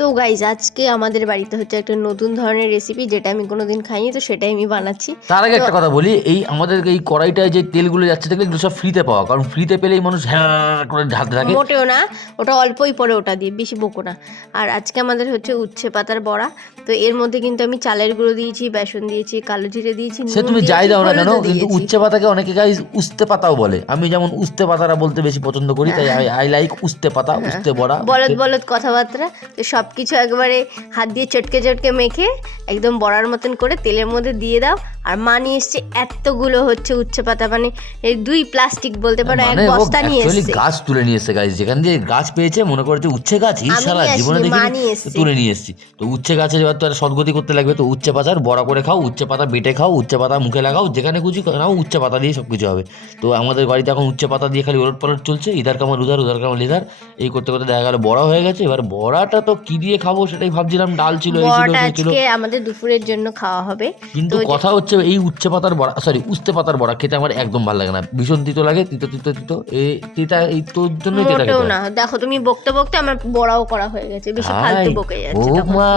তো গাইজ আজকে আমাদের বাড়িতে হচ্ছে একটা নতুন ধরনের রেসিপি, যেটা আমি কোনোদিন খাইনি, তো সেটাই আমি বানাচ্ছি। তার আগে তো একটা কথা বলি, এই আমাদের এই কড়াইটায় যে তেলগুলো যাচ্ছে দেখলে এগুলো সব ফ্রিতে পাওয়া, কারণ ফ্রিতে পেলেই মানুষ হ্যাঁ করে ঢালতে থাকে। মোটেও না, ওটা অল্পই পরে, ওটা দিয়ে বেশি বকো না। আর আজকে আমাদের হচ্ছে উচ্ছে পাতার বড়া। তো এর মধ্যে কিন্তু আমি চালের গুঁড়ো দিয়েছি, বেসন দিয়েছি, কালো জিরে দিয়েছি, সে নুন তুমি যাই দিয়েছি, দাও না কেন, হলুদও কিন্তু দিয়েছি। উচ্ছে পাতাকে অনেকে গাইজ উস্তে পাতাও বলে। আমি যেমন উস্তে পাতাটা বলতে বেশি পছন্দ করি, তাই আই লাইক উস্তে পাতা, উস্তে বড়া। বলদ বলদ কথাবার্তা। তো সব কিছু একবারে হাত দিয়ে চটকে চটকে মেখে একদম বড়ার মতন করে তেলের মধ্যে দিয়ে দাও। আর মা নিয়ে এসছে এতগুলো হচ্ছে উচ্ছে পাতা, মানে এই 2 প্লাস্টিক বলতে পারো, এক মানে ও বস্তা নিয়ে অ্যাকচুয়ালি এসছে। গাছ তুলে নিয়ে এসছে গাইজ, যেখান দিয়ে গাছ পেয়েছে মনে করে যে উচ্ছে গাছ, এই আমি সারা নিয়ে জীবনে আসিনি, মা দেখিনি, নিয়ে তো এসছে। তুলে নিয়ে এসছি। তো উচ্ছে গাছের এবার তো আর সদ্গতি করতে লাগবে, তো উচ্ছে পাতার বড়া করে খাও, উচ্ছে পাতা বেটে খাও, উচ্ছে পাতা মুখে লাগাও, যেখানে খুশি নাও, উচ্ছে পাতা দিয়ে সব কিছু হবে। তো আমাদের বাড়িতে এখন উচ্ছে পাতা দিয়ে খালি ওলট পালট চলছে, ইধার কামার উধার, উধার কামার ইধার, এই করতে করতে দেখা গেল বড়া হয়ে গেছে। এবার বড়াটা তো কি দিয়ে খাবো সেটাই ভাবছিলাম, ডাল ছিল, এই ছিল, বড়াটা সেই ছিল। আজকে আমাদের দুপুরের জন্য খাওয়া হবে। কিন্তু তো কথা হচ্ছে, এই উচ্ছে পাতার বড়া, সরি উস্তে পাতার বড়া খেতে আমার একদম ভালো লাগে না, ভীষণ তিতো লাগে, তিতো তিতো তিতো, এই তিতা, এই তোর জন্যই তিতা মোটেও খেতে না, হয়। দেখো তুমি বকতে বকতে আমার বড়াও করা হয়ে গেছে, বেশি হাই ফালতু বকে ও যাচ্ছে তখন মা,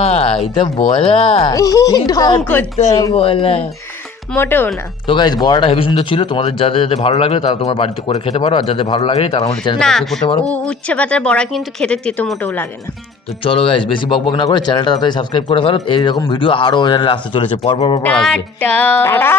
এটা বলা ঢং তিতা করছে। তিতা বলা। মোটেও না। তো গাইজ বড়াটা হেভি সুন্দর ছিল, তোমাদের যাদের যাদের ভালো লাগবে তারা তোমার বাড়িতে করে খেতে পারো, আর যাদের ভালো লাগেনি তারা আমাদের চ্যানেলটা না, সাবস্ক্রাইব করতে পারো। উচ্ছে পাতার বড়া কিন্তু খেতে তেতো মোটেও লাগে না। তো চলো গাইজ, বেশি বকবক না করে চ্যানেলটা তাড়াতাড়ি সাবস্ক্রাইব করে ফেলো, এইরকম ভিডিও আরও চ্যানেলে আসতে চলেছে, পর পর পর পর আসবে। টাটা।